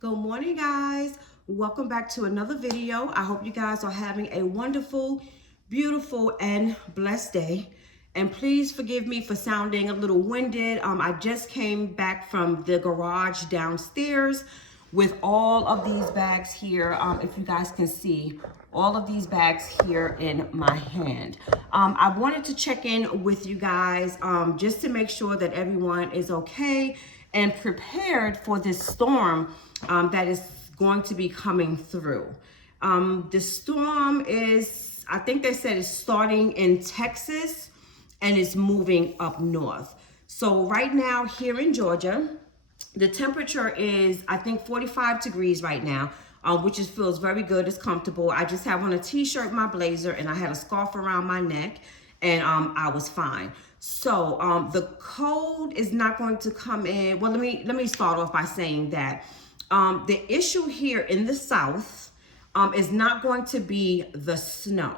Good morning, guys. Welcome back to another video. I hope you guys are having a wonderful, beautiful, and blessed day. And please forgive me for sounding a little winded. I just came back from the garage downstairs with all of these bags here. If you guys can see, all of these bags here in my hand. I wanted to check in with you guys just to make sure that everyone is okay and prepared for this storm that is going to be coming through. The storm is, I think they said it's starting in Texas and it's moving up north. So right now here in Georgia, the temperature is, I think, 45 degrees right now, which feels very good. It's comfortable. I just have on a t-shirt, my blazer, and I had a scarf around my neck, and I was fine. So the cold is not going to come in. Well, let me start off by saying that the issue here in the South is not going to be the snow.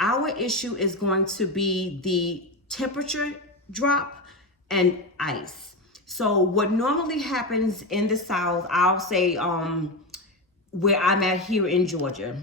Our issue is going to be the temperature drop and ice. So what normally happens in the South, I'll say where I'm at here in Georgia,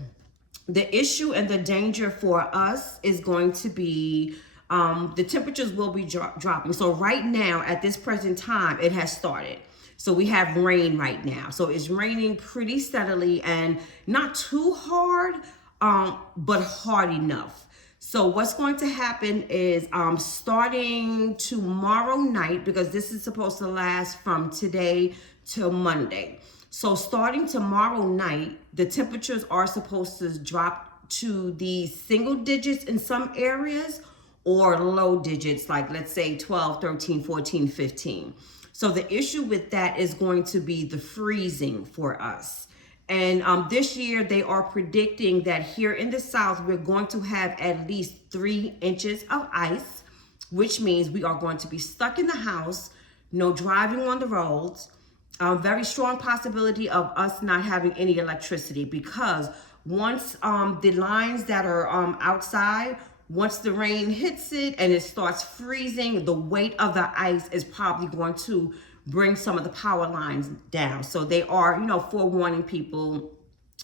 the issue and the danger for us is going to be the temperatures will be dropping. So right now, at this present time, it has started. So we have rain right now. So it's raining pretty steadily and not too hard, but hard enough. So what's going to happen is starting tomorrow night, because this is supposed to last from today till Monday. So starting tomorrow night, the temperatures are supposed to drop to the single digits in some areas or low digits, like let's say 12, 13, 14, 15. So the issue with that is going to be the freezing for us. And this year they are predicting that here in the South, we're going to have at least 3 inches of ice, which means we are going to be stuck in the house, no driving on the roads, very strong possibility of us not having any electricity, because once the lines that are outside, once the rain hits it and it starts freezing, the weight of the ice is probably going to bring some of the power lines down. So they are, forewarning people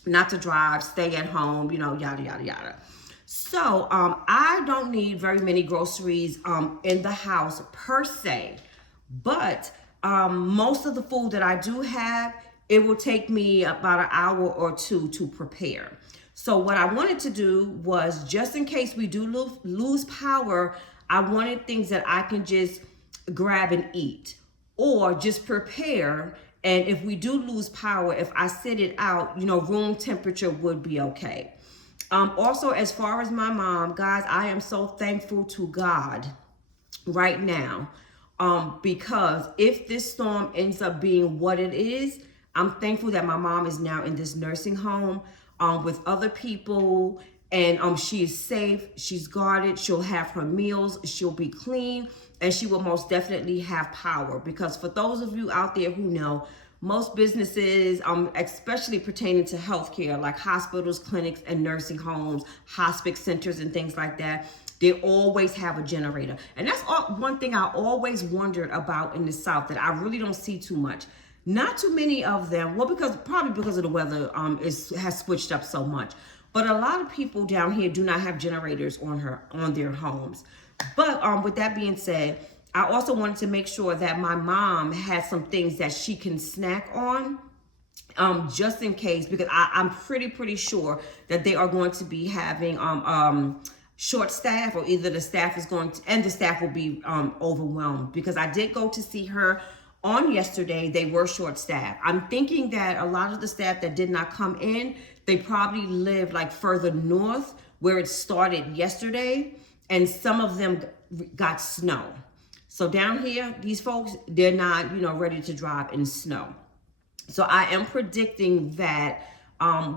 not to drive, stay at home, yada, yada, yada. So I don't need very many groceries in the house per se, but most of the food that I do have, it will take me about an hour or two to prepare. So what I wanted to do was, just in case we do lose power, I wanted things that I can just grab and eat or just prepare. And if we do lose power, if I sit it out, room temperature would be okay. Also, as far as my mom, guys, I am so thankful to God right now. Because if this storm ends up being what it is, I'm thankful that my mom is now in this nursing home with other people, and she is safe, she's guarded, she'll have her meals, she'll be clean, and she will most definitely have power. Because for those of you out there who know, most businesses, especially pertaining to healthcare, like hospitals, clinics, and nursing homes, hospice centers, and things like that, they always have a generator. And that's one thing I always wondered about in the South that I really don't see too much. Not too many of them, well, probably because of the weather has switched up so much. But a lot of people down here do not have generators on their homes. But with that being said, I also wanted to make sure that my mom had some things that she can snack on, just in case, because I'm pretty sure that they are going to be having short staff, or either the staff is going to, and the staff will be overwhelmed, because I did go to see her on yesterday. They were short staffed. I'm thinking that a lot of the staff that did not come in, they probably live like further north where it started yesterday, and some of them got snow. So down here, these folks, they're not, ready to drive in snow. So I am predicting that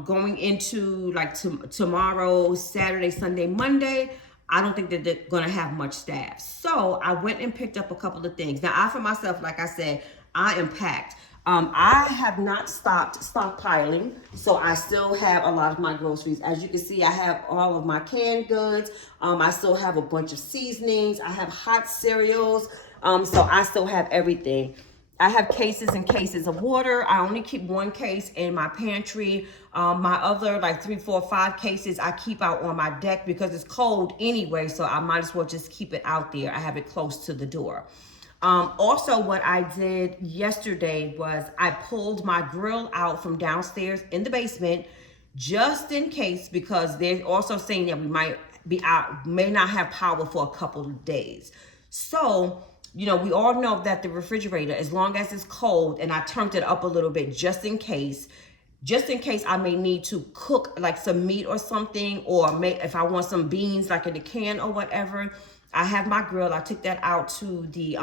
going into like tomorrow, Saturday, Sunday, Monday, I don't think that they're going to have much staff. So I went and picked up a couple of things. Now, I, for myself, like I said, I am packed. I have not stopped stockpiling, so I still have a lot of my groceries. As you can see, I have all of my canned goods. I still have a bunch of seasonings. I have hot cereals. So I still have everything. I have cases and cases of water. I only keep one case in my pantry. My other like 3, 4, 5 cases I keep out on my deck because it's cold anyway, so I might as well just keep it out there. I have it close to the door. Also, what I did yesterday was I pulled my grill out from downstairs in the basement just in case, because they're also saying that we might be out, may not have power for a couple of days. So, you know, we all know that the refrigerator, as long as it's cold, and I turned it up a little bit just in case I may need to cook like some meat or something, or if I want some beans like in a can or whatever, I have my grill. I took that out to the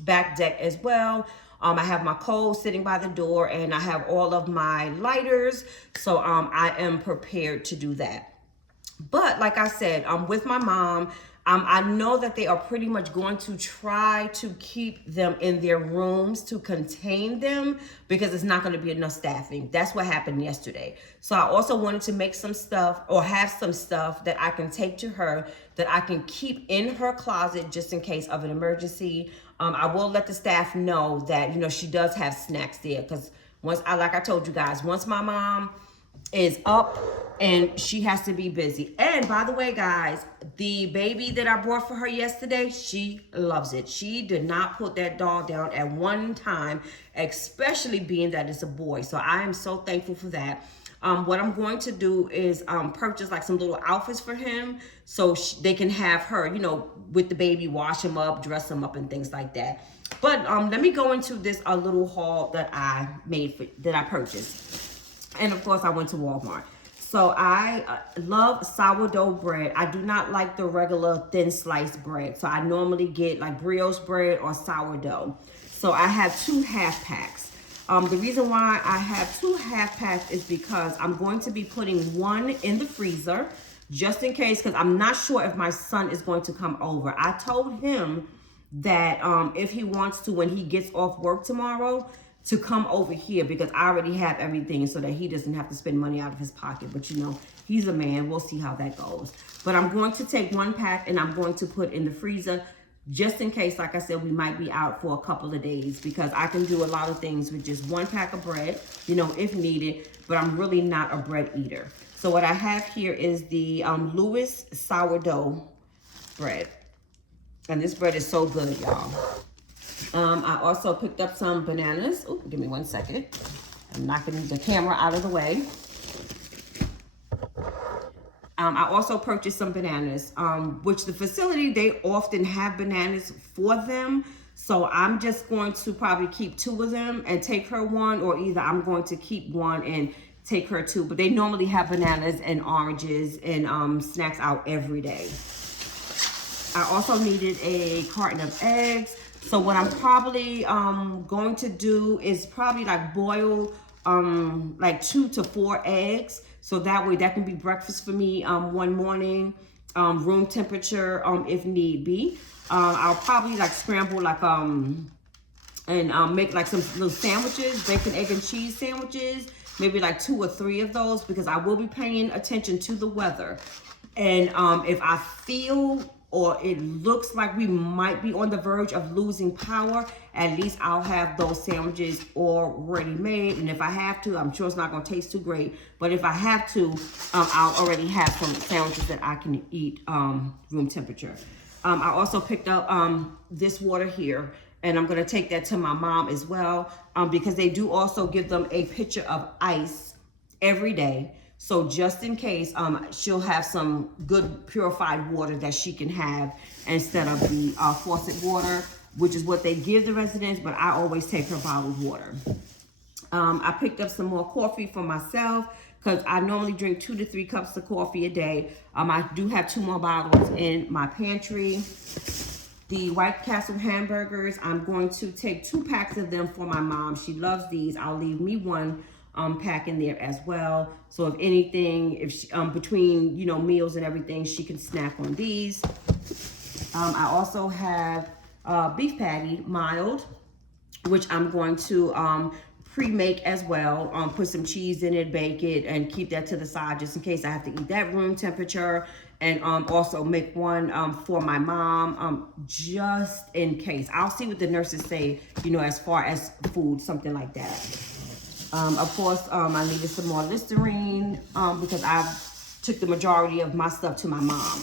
back deck as well. I have my coal sitting by the door, and I have all of my lighters. So I am prepared to do that. But like I said, with my mom, I know that they are pretty much going to try to keep them in their rooms to contain them because it's not going to be enough staffing. That's what happened yesterday. So I also wanted to make some stuff, or have some stuff that I can take to her that I can keep in her closet just in case of an emergency. I will let the staff know that, you know, she does have snacks there, because like I told you guys, once my mom is up and she has to be busy. And by the way, guys, the baby that I brought for her yesterday, she loves it. She did not put that doll down at one time, especially being that it's a boy. So I am so thankful for that. What I'm going to do is purchase like some little outfits for him, so they can have her, you know, with the baby, wash him up, dress him up, and things like that. But let me go into this little haul that I purchased. And of course, I went to Walmart. So I love sourdough bread. I do not like the regular thin sliced bread. So I normally get like brioche bread or sourdough. So I have 2 half packs. The reason why I have 2 half packs is because I'm going to be putting one in the freezer just in case, because I'm not sure if my son is going to come over. I told him that if he wants to, when he gets off work tomorrow, to come over here, because I already have everything so that he doesn't have to spend money out of his pocket. But you know, he's a man. We'll see how that goes. But I'm going to take 1 pack and I'm going to put in the freezer just in case, like I said, we might be out for a couple of days, because I can do a lot of things with just 1 pack of bread, you know, if needed, but I'm really not a bread eater. So what I have here is the Lewis sourdough bread. And this bread is so good, y'all. I also picked up some bananas. Oh, give me 1 second. I'm knocking the camera out of the way. I also purchased some bananas, which the facility, they often have bananas for them. So I'm just going to probably keep 2 of them and take her 1, or either I'm going to keep 1 and take her 2. But they normally have bananas and oranges and snacks out every day. I also needed a carton of eggs. So what I'm probably going to do is probably like boil like 2 to 4 eggs. So that way that can be breakfast for me one morning, room temperature if need be. I'll probably like scramble like and make like some little sandwiches, bacon, egg, and cheese sandwiches, maybe like 2 or 3 of those, because I will be paying attention to the weather. And if I feel or it looks like we might be on the verge of losing power, at least I'll have those sandwiches already made. And if I have to, I'm sure it's not going to taste too great, but if I have to, I'll already have some sandwiches that I can eat room temperature. I also picked up this water here, and I'm going to take that to my mom as well, because they do also give them a pitcher of ice every day. So just in case, she'll have some good purified water that she can have instead of the faucet water, which is what they give the residents, but I always take her bottled water. I picked up some more coffee for myself, because I normally drink 2 to 3 cups of coffee a day. I do have 2 more bottles in my pantry. The White Castle hamburgers, I'm going to take 2 packs of them for my mom. She loves these. I'll leave me 1 pack in there as well. So if anything, if she, between, you know, meals and everything, she can snack on these. I also have beef patty, mild, which I'm going to pre-make as well. Put some cheese in it, bake it, and keep that to the side just in case I have to eat that room temperature. and also make one for my mom, just in case. I'll see what the nurses say, you know, as far as food, something like that. Of course, I needed some more Listerine because I took the majority of my stuff to my mom.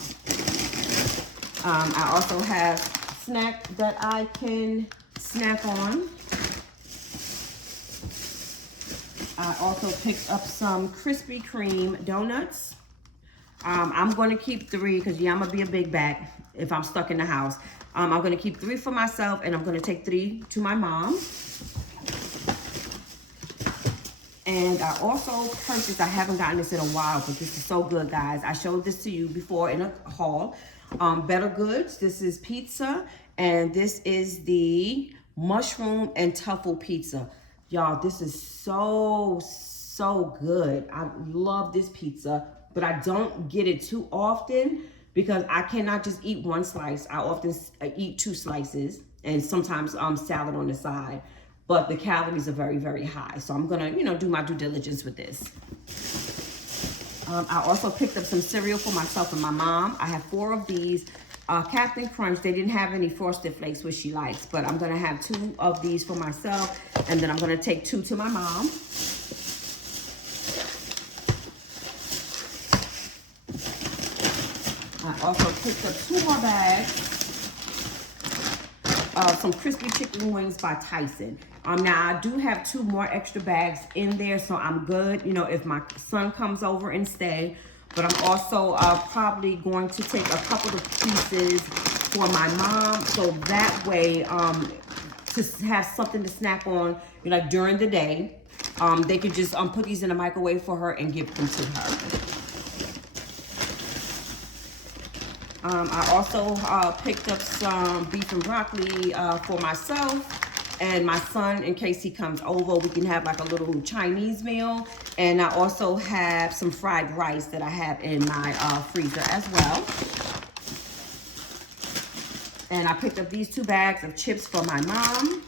I also have snack that I can snack on. I also picked up some Krispy Kreme donuts. I'm going to keep 3 because, yeah, I'm going to be a big bag if I'm stuck in the house. I'm going to keep 3 for myself, and I'm going to take 3 to my mom. And I also purchased, I haven't gotten this in a while, but this is so good, guys. I showed this to you before in a haul. Better Goods. This is pizza, and this is the mushroom and truffle pizza. Y'all, this is so good. I love this pizza, but I don't get it too often because I cannot just eat 1 slice. I often eat 2 slices and sometimes salad on the side. But the calories are very, very high. So I'm gonna, you know, do my due diligence with this. I also picked up some cereal for myself and my mom. I have 4 of these. Captain Crunch, they didn't have any Frosted Flakes, which she likes, but I'm gonna have 2 of these for myself, and then I'm gonna take 2 to my mom. I also picked up 2 more bags of some crispy chicken wings by Tyson. Now I do have 2 more extra bags in there, so I'm good, you know, if my son comes over and stay. But I'm also probably going to take a couple of pieces for my mom, so that way to have something to snack on, you know, like during the day. They could just put these in the microwave for her and give them to her. I also picked up some beef and broccoli for myself and my son in case he comes over. We can have like a little Chinese meal. And I also have some fried rice that I have in my freezer as well. And I picked up these 2 bags of chips for my mom.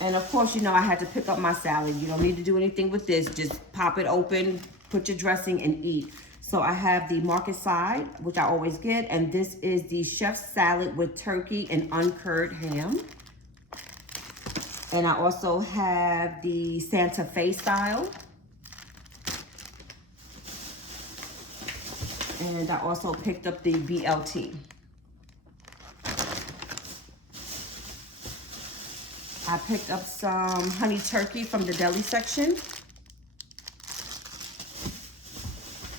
And of course, you know, I had to pick up my salad. You don't need to do anything with this. Just pop it open, put your dressing, and eat. So I have the market side, which I always get, and this is the chef's salad with turkey and uncured ham. And I also have the Santa Fe style. And I also picked up the BLT. I picked up some honey turkey from the deli section.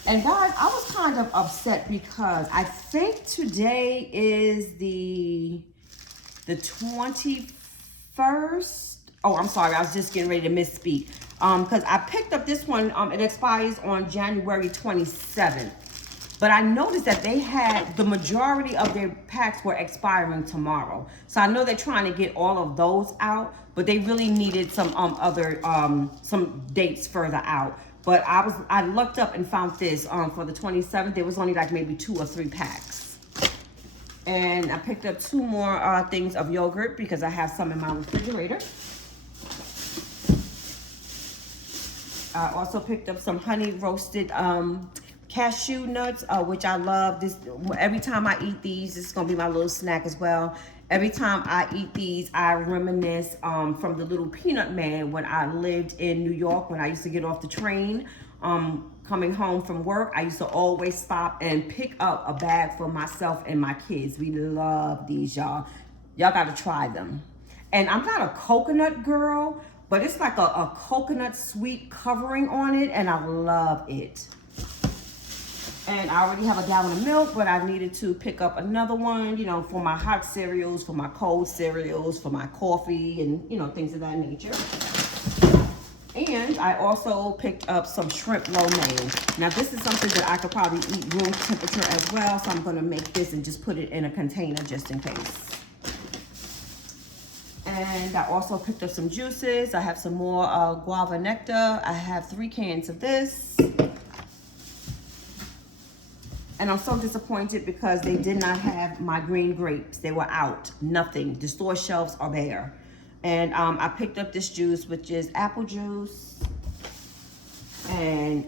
And guys, I was kind of upset because I think today is the 21st. Oh, I'm sorry, I was just getting ready to misspeak. Because I picked up this one, it expires on January 27th. But I noticed that they had, the majority of their packs were expiring tomorrow. So I know they're trying to get all of those out, but they really needed some other, some dates further out. But I looked up and found this for the 27th. There was only like maybe 2 or 3 packs. And I picked up 2 more things of yogurt because I have some in my refrigerator. I also picked up some honey roasted cashew nuts, which I love. This every time I eat these, this is gonna be my little snack as well. Every time I eat these, I reminisce from the little peanut man when I lived in New York, when I used to get off the train, coming home from work. I used to always stop and pick up a bag for myself and my kids. We love these, y'all. Y'all gotta try them. And I'm not a coconut girl, but it's like a coconut sweet covering on it, and I love it. And I already have a gallon of milk, but I needed to pick up another one, you know, for my hot cereals, for my cold cereals, for my coffee, and, you know, things of that nature. And I also picked up some shrimp lo mein. Now, this is something that I could probably eat room temperature as well, so I'm going to make this and just put it in a container just in case. And I also picked up some juices. I have some more guava nectar. I have 3 cans of this. And I'm so disappointed because they did not have my green grapes. They were out, nothing. The store shelves are bare. And I picked up this juice, which is apple juice and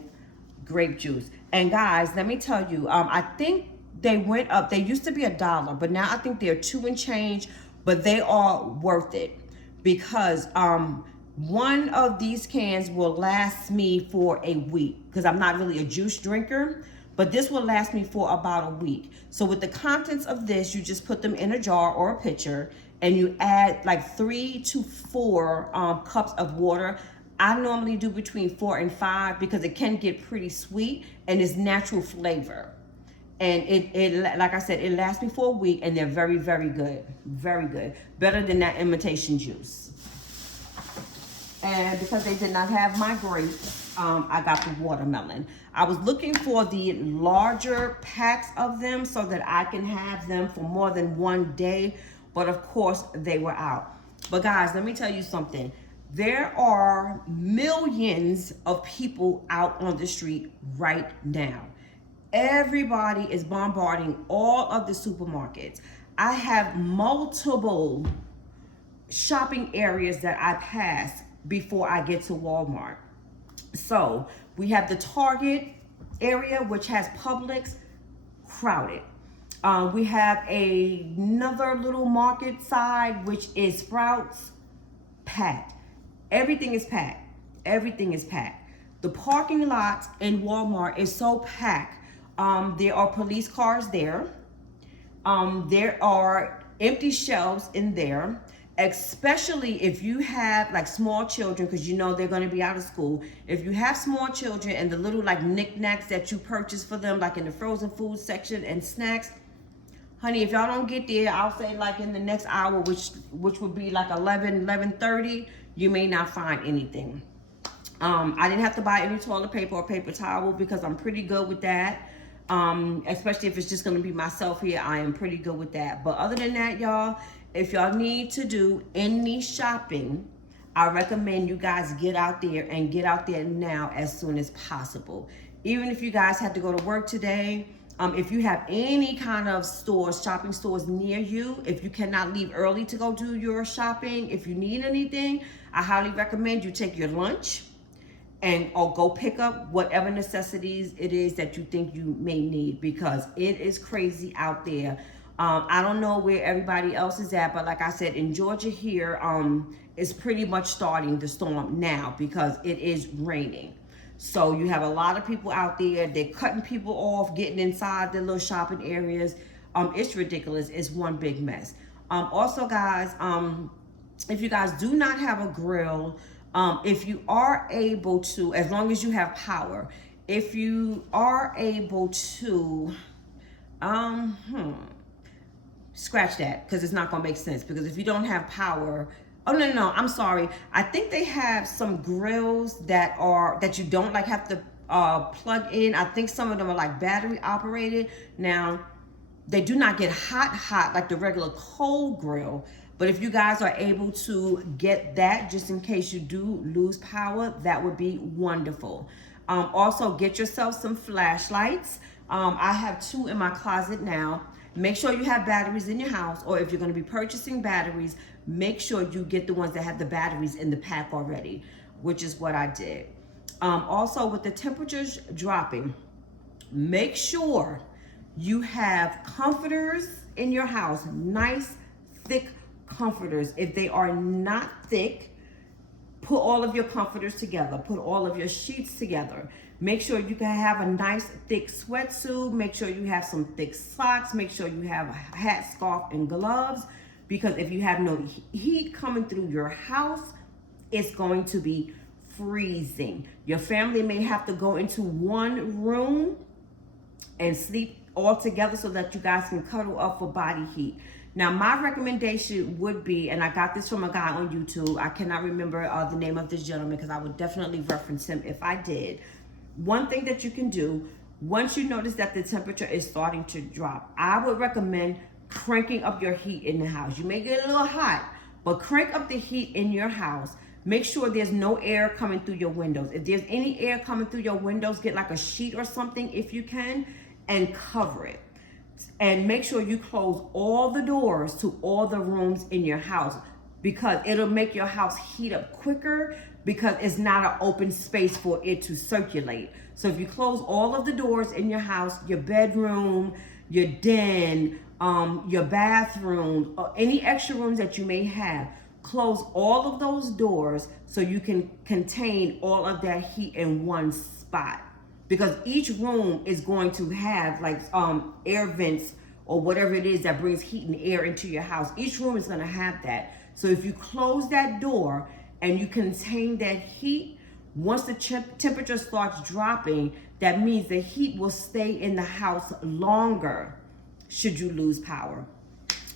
grape juice. And guys, let me tell you, I think they went up. They used to be $1, but now I think they're 2 and change, but they are worth it because one of these cans will last me for a week because I'm not really a juice drinker, but this will last me for about a week. So with the contents of this, you just put them in a jar or a pitcher and you add like 3 to 4 cups of water. I normally do between 4 and 5 because it can get pretty sweet and it's natural flavor. And it like I said, it lasts me for a week and they're very, very good. Very good. Better than that imitation juice. And because they did not have my grapes, I got the watermelon. I was looking for the larger packs of them so that I can have them for more than one day. But of course, they were out. But guys, let me tell you something. There are millions of people out on the street right now. Everybody is bombarding all of the supermarkets. I have multiple shopping areas that I pass before I get to Walmart. So we have the Target area, which has Publix, crowded. We have another little market side, which is Sprouts, packed. Everything is packed. Everything is packed. The parking lot in Walmart is so packed. There are police cars there. There are empty shelves in there, especially if you have like small children, because you know they're going to be out of school. If you have small children and the little like knickknacks that you purchase for them, like in the frozen food section and snacks, honey, if y'all don't get there, I'll say like in the next hour, which would be like 11:30, you may not find anything. I didn't have to buy any toilet paper or paper towel because I'm pretty good with that. Especially if it's just going to be myself here, I am pretty good with that. But other than that, y'all, if y'all need to do any shopping, I recommend you guys get out there and get out there now as soon as possible. Even if you guys have to go to work today, if you have any kind of stores, shopping stores near you, if you cannot leave early to go do your shopping, if you need anything, I highly recommend you take your lunch or go pick up whatever necessities it is that you think you may need, because it is crazy out there. I don't know where everybody else is at, but like I said, in Georgia here, it's pretty much starting the storm now because it is raining. So you have a lot of people out there, they're cutting people off, getting inside their little shopping areas. It's ridiculous. It's one big mess. Also, guys, if you guys do not have a grill, if you are able to, as long as you have power, if you are able to, scratch that, because it's not going to make sense. Because if you don't have power, oh no, I'm sorry. I think they have some grills that you don't like have to plug in. I think some of them are like battery operated. Now, they do not get hot like the regular coal grill. But if you guys are able to get that, just in case you do lose power, that would be wonderful. Also, get yourself some flashlights. I have 2 in my closet now. Make sure you have batteries in your house, or if you're going to be purchasing batteries, make sure you get the ones that have the batteries in the pack already, which is what I did. Also, with the temperatures dropping, make sure you have comforters in your house, nice, thick comforters. If they are not thick, put all of your comforters together, put all of your sheets together. Make sure you can have a nice thick sweatsuit. Make sure you have some thick socks. Make sure you have a hat, scarf, and gloves, because if you have no heat coming through your house, it's going to be freezing. Your family may have to go into one room and sleep all together so that you guys can cuddle up for body heat. Now, my recommendation would be, and I got this from a guy on YouTube, I cannot remember the name of this gentleman because I would definitely reference him if I did. One thing that you can do, once you notice that the temperature is starting to drop, I would recommend cranking up your heat in the house. You may get a little hot, but crank up the heat in your house. Make sure there's no air coming through your windows. If there's any air coming through your windows, get like a sheet or something if you can, and cover it. And make sure you close all the doors to all the rooms in your house. because it'll make your house heat up quicker because it's not an open space for it to circulate. So if you close all of the doors in your house, your bedroom, your den, your bathroom, or any extra rooms that you may have, close all of those doors so you can contain all of that heat in one spot. Because each room is going to have like air vents or whatever it is that brings heat and air into your house. Each room is going to have that. So if you close that door and you contain that heat, once the temperature starts dropping, that means the heat will stay in the house longer should you lose power.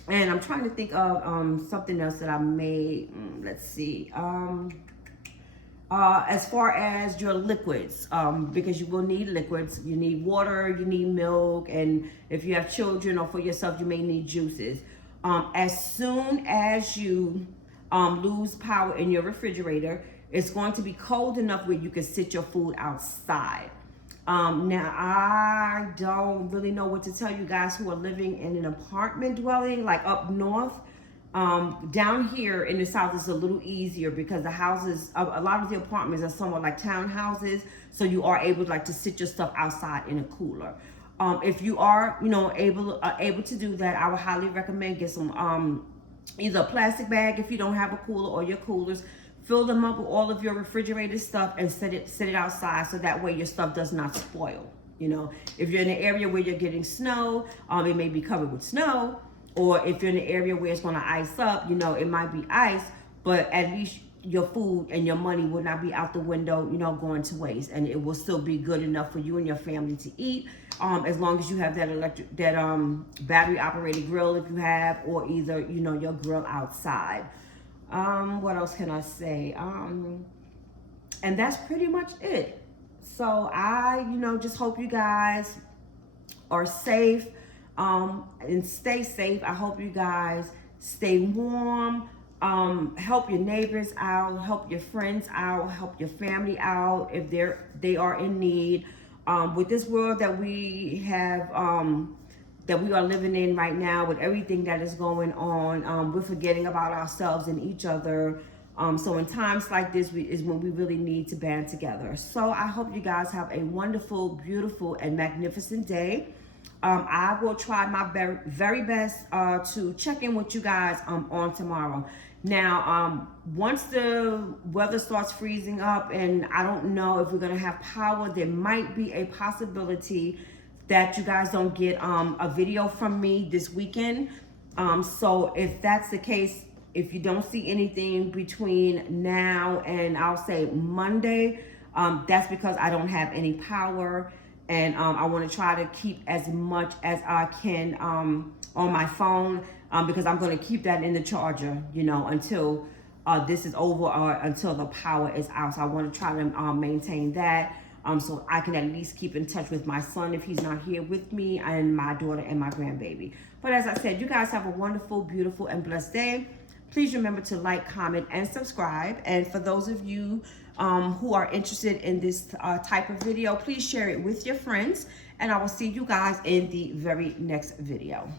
And I'm trying to think of something else that I made. Let's see. As far as your liquids, because you will need liquids. You need water, you need milk, and if you have children or for yourself, you may need juices. As soon as you lose power in your refrigerator, it's going to be cold enough where you can sit your food outside. Now, I don't really know what to tell you guys who are living in an apartment dwelling, like up north. Down here in the south is a little easier because the houses, a lot of the apartments are somewhat like townhouses, so you are able to sit your stuff outside in a cooler. If you are, able to do that, I would highly recommend get some either a plastic bag if you don't have a cooler, or your coolers. Fill them up with all of your refrigerated stuff and set it outside so that way your stuff does not spoil. If you're in an area where you're getting snow, it may be covered with snow. Or if you're in an area where it's going to ice up, it might be ice, but at least your food and your money will not be out the window, going to waste, and it will still be good enough for you and your family to eat. As long as you have that battery operated grill, if you have, or either your grill outside. What else can I say? And that's pretty much it. So I just hope you guys are safe. And stay safe. I hope you guys stay warm. Help your neighbors out, help your friends out, help your family out if they are in need. With this world that we have, that we are living in right now, with everything that is going on, we're forgetting about ourselves and each other. So in times like this is when we really need to band together. So I hope you guys have a wonderful, beautiful, and magnificent day. I will try my very best to check in with you guys on tomorrow. Now, once the weather starts freezing up and I don't know if we're going to have power, there might be a possibility that you guys don't get a video from me this weekend. So if that's the case, if you don't see anything between now and I'll say Monday, that's because I don't have any power. And I want to try to keep as much as I can on my phone because I'm going to keep that in the charger, until this is over or until the power is out. So I want to try to maintain that so I can at least keep in touch with my son if he's not here with me, and my daughter and my grandbaby. But as I said, you guys have a wonderful, beautiful, and blessed day. Please remember to like, comment, and subscribe. And for those of you who are interested in this type of video, please share it with your friends. And I will see you guys in the very next video.